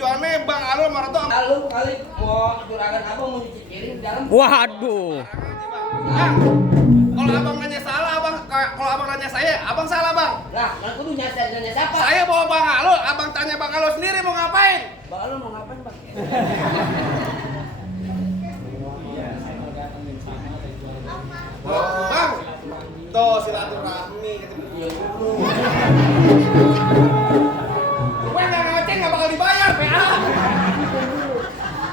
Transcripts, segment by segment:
tujuannya Bang Alul marah tuh Lalu kali mau juragan abang mau nyuci piring di dalam. Waduh. Bang, kalau abang nanya salah, kalau abang nanya saya, abang salah bang. Lah, kan kudu nanya siapa? Saya bawa Bang Alul, abang tanya Bang Alul sendiri mau ngapain? Bang Alul mau ngapain, Bang? Bang, tuh silaturahmi. Iya dulu. Gue nggak ngecek nggak bakal dibayar, PA.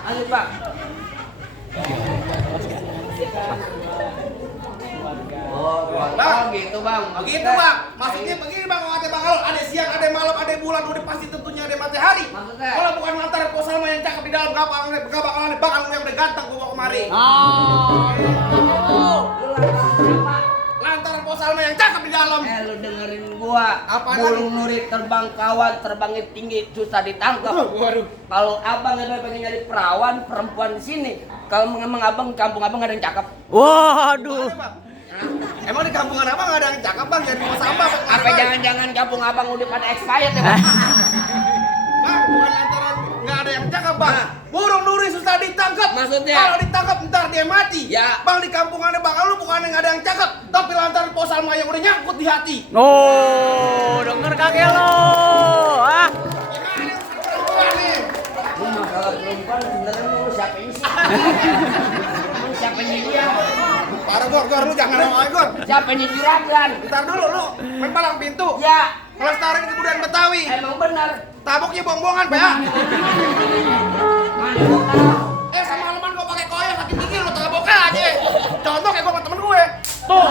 Lanjut, Bang. Bang, gitu, Bang. begitu bang. Maksudnya begini bang, kalau ada Bang Alul, ada siang, ada malam, ada bulan, udah pasti tentunya ada matahari. Maksudnya? Kalau bukan lantar posal yang cakep di dalam, gak bakal ada Bang Alul yang udah ganteng gue bawa kemari. Lu apa? Lantaran posal yang cakep di dalam. Lu dengerin gua. Apa Burung nurit terbang kawan, terbangnya tinggi, susah ditangkap. Waduh. Kalau abang ada pengen nyari perawan, perempuan di sini. Kalau emang abang, kampung abang ada yang cakep. Waduh. Gimana, Bang? Emang di kampungan abang nggak ada yang cakep bang, jadi mau sampah bang. Apa jangan-jangan kampung abang udah pada expired ya, Bang? Bang, bukan lantaran nggak ada yang cakep bang. Burung duri susah ditangkap. Maksudnya? Kalau ditangkap ntar dia mati. Ya. Bang, di kampungannya Bang Alul bukan nggak ada yang cakep, tapi lantaran posal yang udah nyangkut di hati. Oh, denger kakek lo. Ah. Gimana yang perempuan nih? Lu masalah perempuan sebenarnya lu siapa ini sih? Lu siapa ini dia? Parah Gor, lu jangan ngomong Gor. Siapa ini juragan? Ntar dulu lu main palang pintu. Ya, Kelestarian kebudayaan Betawi. emang benar. Tabuknya bong-bongan, PA. Mana gua tahu? Semalaman gua pakai koyo sakit gigi lu tabok aja. Contoh kayak gua sama temen gue. Tuh.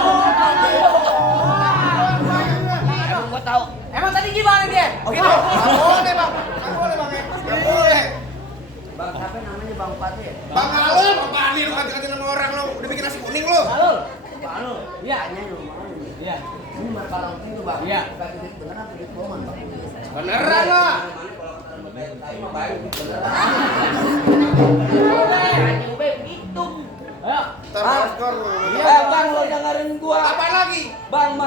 Emang gua tahu. Emang tadi gimana dia? Oh gitu. Nggak boleh, Bang. Nggak boleh, Bang. Nggak boleh. Bang siapa namanya Bang Pati? Bang Alul, apaan nih lu ganti-ganti nama orang lu? Udah bikin nasi kuning lu. Alul. Bang Alul. Iya, nyanyi lu. Iya. Ini mah palang pintu, Bang. Iya. Pakai duit beneran apa duit bohongan, Bang? Beneran lah. Anjing gue begitu. Ayo. Ntar skor lu. Bang lo dengerin gua. Apa lagi? Bang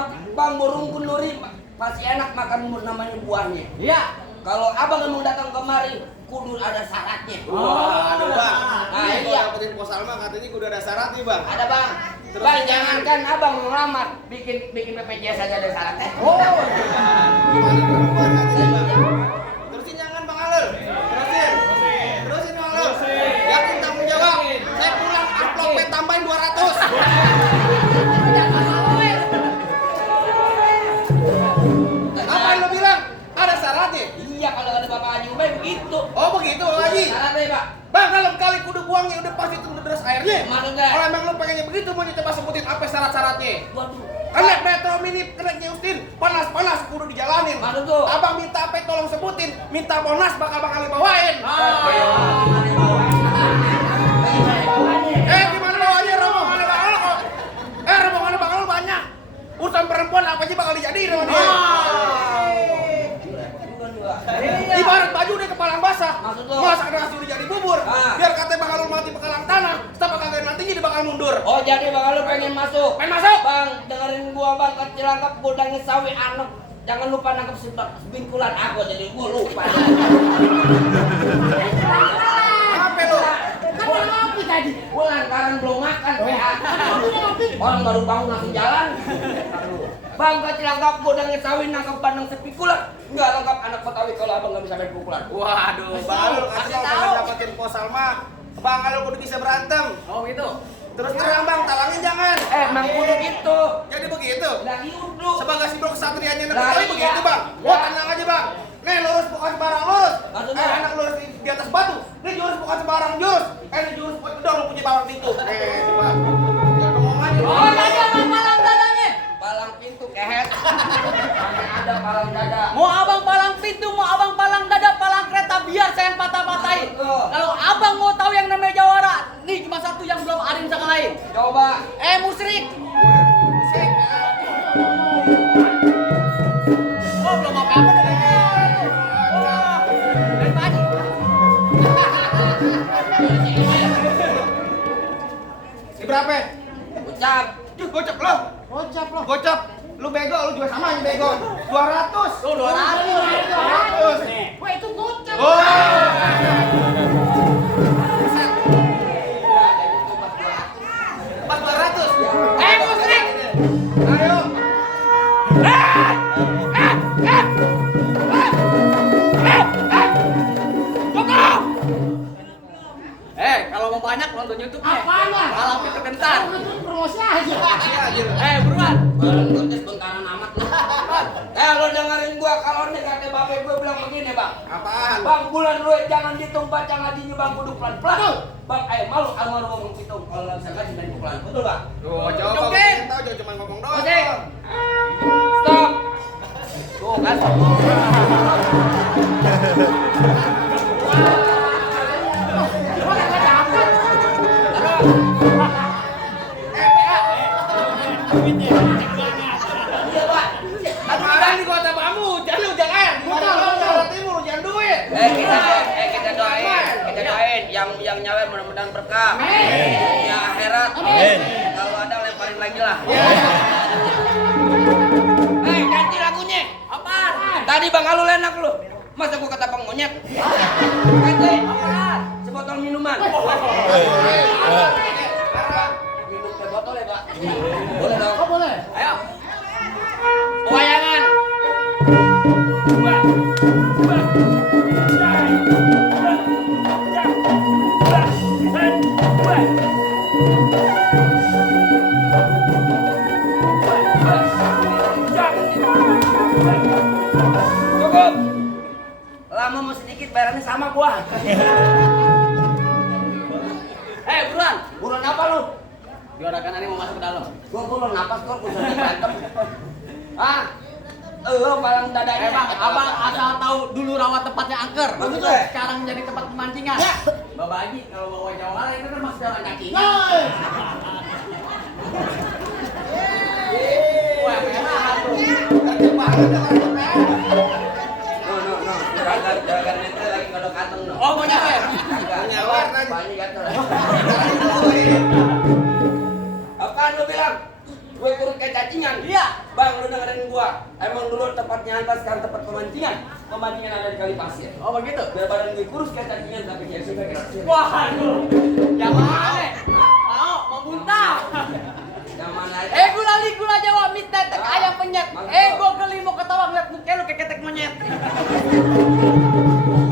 burung kunuri pasti enak makan namanya buahnya. Iya. Kalau abang mau datang kemari, kudu ada syaratnya. Aduh, Bang. Nah, Ini iya. gua dapetin pos Alma katanya gua udah ada syaratnya, Bang. Ada bang. Terus Bang ini jangankan abang mau ngelamar, bikin BPJS aja ada syaratnya. Gimana perempuan katanya, Bang? Terusin jangan Bang Alul. Terusin. Terusin Bang Alul. Yakin tanggung jawab. Saya pulang amplopnya tambahin 200. Apa yang lu bilang? Ada syaratnya? Iya kalau ada bapak Haji Ubay begitu. Oh begitu Bang Haji. Syaratnya pak. Bang, kalau kali kudu buangnya udah pasti itu deras airnya. Maksudnya? Kalau emang lu pengennya begitu, mau coba sebutin apa syarat-syaratnya? Waduh. Kan Metro Mini keneknya Ustin, panas-panas kudu dijalanin. Maksud tuh? Abang minta apa tolong sebutin, minta bonus bakal bawain. Gimana bawanya rombongannya Bang Alul kok? Rombongannya Bang Alul banyak. Urusan perempuan apa aja bakal dijadiin sama dia. Ibarat baju udah kepalang basah. Maksud lu? Masak nasi udah jadi bubur. Ah. Biar katanya Bang Alul mati bakalan tanah, setiap kagak nantinya dia bakal mundur. Oh jadi bang lu pengen masuk? Pengen masuk? Bang dengerin gua bang kecil angkap gudangnya sawi anak. Jangan lupa nangkep sebingkulan aku jadi gua lupa. Apa lu? Kan udah ngopi tadi. Gua lantaran belum makan PA. Orang baru bangun langsung jalan. Bang kecil angkap gudangnya sawi nangkep bandeng sepikulan. Enggak lengkap anak Betawi kalau abang nggak bisa main pukulan. Waduh, Bang Alul Kasih kalau tahu. pengen dapetin pos Alma, Bang Alul kudu bisa berantem. Oh gitu. Terus terang Bang, talangin jangan. Emang kudu gitu. Jadi begitu. Lagi urut. Sebagai simbol kesatriannya Lah, negara iya. begitu Bang. Wah tenang aja Bang. Nih lurus bukan sembarang lurus. Maksudnya? Anak lurus di atas batu. Nih jurus bukan sembarang jurus. Nih jurus udah lu punya palang pintu. Bang. Jangan ngomong aja. Oh tadi abang palang dadanya. Palang pintu kehet. Mana ada palang dada. Mau abang palang pintu, mau abang palang dada, palang kereta biar saya yang patah-patahin. Betul. Kalau abang mau tahu yang namanya jawara, nih cuma satu yang belum ada yang bisa ngalahin. Coba. Musrik. Oh belum apa-apa deh. Wah, dari Pak Haji. Ini berapa? Ucap. Gocap lo. Gocap loh. Gocap. Lu bego, lu juga sama aja bego. 200. Tuh 200. 200. Wah itu gocap. Oh. nonton YouTube-nya. Apanya? Malam Peter Kentan. Itu promosi aja. Buruan. Barang kontes bentaran amat lu. Lo dengerin gua kalau nih kata bapak gua bilang begini bang. Apaan? Bang bulan lu jangan ditumpah jangan ngajinya bang kudu pelan-pelan. Bang malu almarhum Pitung kalau nggak bisa ngaji dan pelan. Betul bang? Tuh, coba Oke. pengen tahu jangan cuma ngomong doang. Oke. Stop. Tuh kan. Iya pak. Kemarin di Kota Bambu, jangan jangan. Kemarin Jawa Timur, jangan duit. Kita doain yang nyawa mudah-mudahan berkah. Ya akhirat. Kalau ada lemparin lagi lah. Ganti lagunya. Apaan? Tadi bang Alul enak lu. Masa gua kata bang monyet? Ganti. Sebotol minuman. Minum teh botol ya pak? Boleh dong. Oh boleh. Ayo. Wayangan. Cukup. Lama mau sedikit bayarannya sama gua. Buruan. Buruan apa lu? Juragan ini mau masuk ke dalam. Gua belum napas gua bisa berantem. Ah. Lo palang dadanya. Bang, abang asal tahu dulu rawat tempatnya angker. Betul. Betul. Sekarang jadi tempat pemancingan. Bapak Haji kalau bawa Jawa itu kan masih jalan kaki. Wah, merah tuh. Juragan itu lagi ngodok kantong no. Oh, mau nyawer. Nyawer banyak gatel. Apaan lu bilang? Gue kurus kayak cacingan. Iya. Bang, lu dengerin gua. Emang dulu tempatnya atas sekarang tempat pemancingan. Pemancingan ada di Kali Pasir. Oh, begitu. Biar badan gue kurus kayak cacingan tapi dia suka kayak cacingan. Waduh. Yang mana? Mau muntah. Yang mana aja? Gula Jawa mie tetek ayam penyet. Gua geli mau ketawa ngeliat muka lu kayak ketek monyet.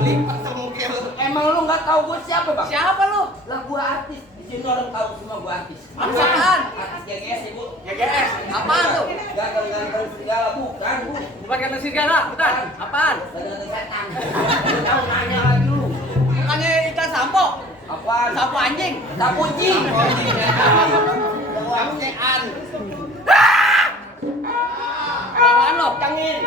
Lipat semungkin lu. Emang lu nggak tahu gue siapa bang? Siapa lu? Lah gua artis. Di sini orang tahu semua gua artis. Apaan? Artis GGS ibu. GGS. Apaan tuh? Ganteng-ganteng segala bukan bu. Bukan kata segala, bukan. Apaan? Ganteng setan. Lu tahu nanya lagi lu. Bukannya ikan sampo? Apaan? Sampo anjing. Sapu jing. Sampean. Apaan lo? Cangin.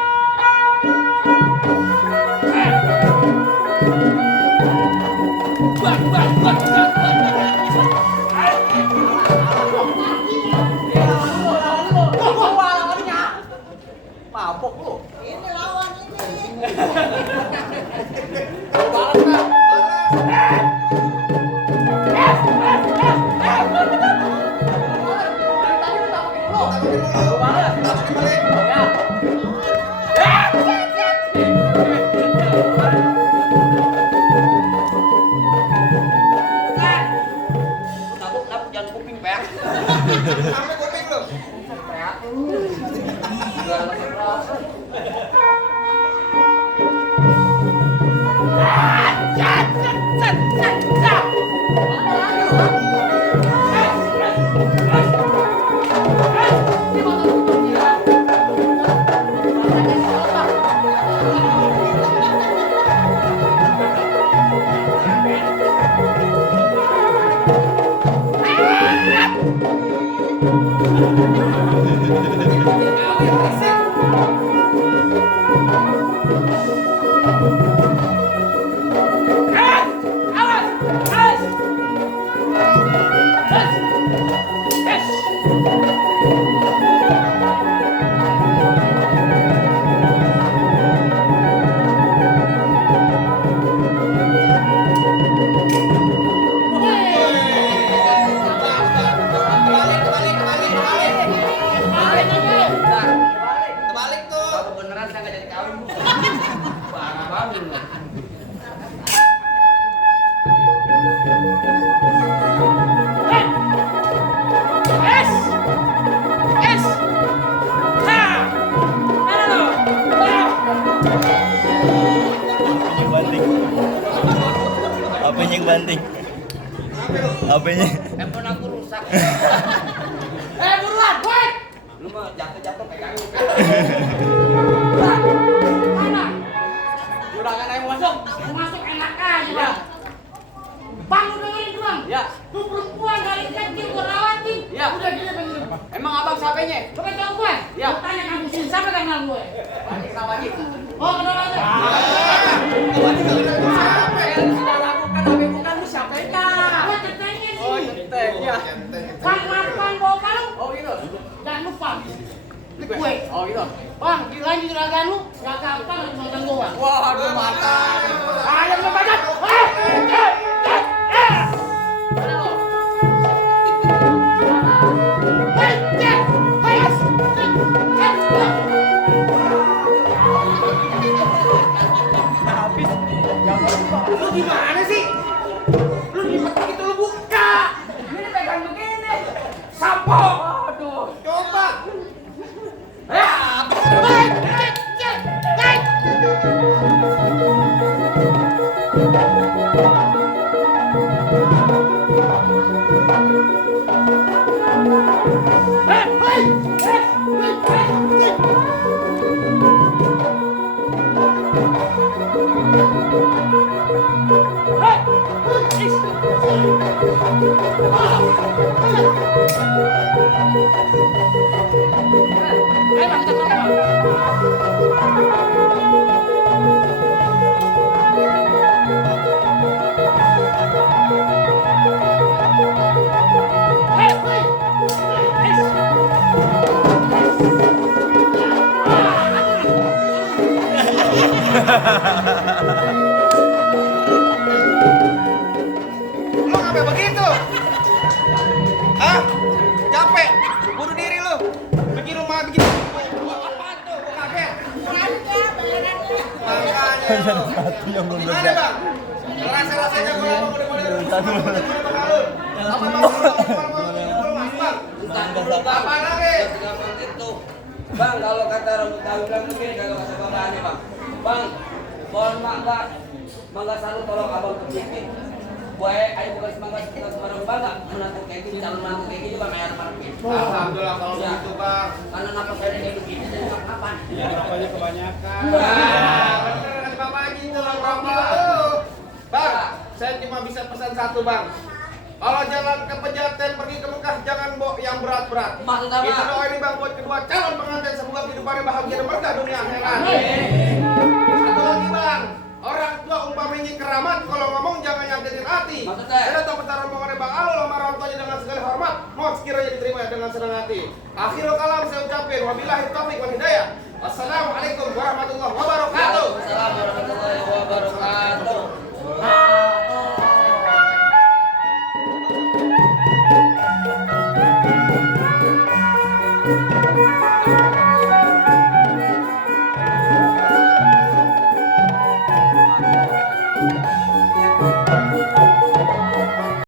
Mabok lu. Ini lawan ini. Nabuk jangan kuping peak. Sampai kuping lu. Peak lu. Gak keras. Terbalik tuh. Kalau beneran saya nggak jadi kawin bu. Parah banget lu. Banting. Apa yang banting? HP-nya. Handphone aku rusak. Buruan, woi. Lu mah jatuh-jatuh pegangin. Mana? Udah kan yang masuk. Mau masuk enak aja, Bang. Bang, lu dengerin doang. Ya. Lu perempuan dari kecil gua rawatin. Ya. Udah gini begini. Emang abang siapanya? Lu kan tau gue? Ya. Lu tanya kamu sini siapa kenal gue? Kenapa gitu? Oh, kenal aja. Saudaraku kan tapi bukan lu siapanya? Gua cetengnya sih. Oh, centeng ya. Bang, makan bawa kalung. Oh gitu. Jangan lupa. Ini kue. Oh gitu. Bang, dilanjut juragan lu. Gak gampang lu makan gua. Waduh mantap. Ayo lu makan. Mana lo? Lu gimana sih? Lu dipetik itu lu buka. Ini pegang begini. Sampo. Aduh. Coba. Ayo bang, kita tolong bang. Lu ngapain begitu? Hah? Capek? Bunuh diri lu? Bikin rumah bikin apaan tuh? Gua kaget. Makanya lu. Satu yang belum Gimana bang? Rasa-rasanya gua mau model-model apa bang? Entah dulu bang. Apa lagi? Gampang itu. Bang, kalau kata orang Betawi bilang begini, kalau kata bapaknya bang. Bang, mohon maaf, mangga satu tolong abang kepikir. Buat ayo bukan sembarang bangga menantu kayak gini, calon menantu kayak gini bang, ayah marpin. Alhamdulillah kalau Ya. begitu bang. Karena nafas saya kayak begini, jadi kapan? Iya, rokoknya kebanyakan. Wah, bener kan Bapak Haji itu rokok. Bang, saya cuma bisa pesan satu bang. Kalau jalan ke Pejaten pergi ke Mekah jangan bawa yang berat-berat. Maksud apa? Itu doa ini bang buat kedua calon pengantin semoga kehidupannya bahagia dan berkah dunia akhirat. Satu lagi bang, orang tua umpamanya keramat kalau ngomong jangan nyakitin hati. Maksudnya? Saya datang pertara omongannya bang Alo sama orang tuanya dengan segala hormat, mohon sekiranya diterima dengan senang hati. Akhirul kalam saya ucapin wabillahi taufiq wal hidayah. Wassalamualaikum warahmatullahi wabarakatuh. Assalamualaikum warahmatullahi wabarakatuh. Thank you.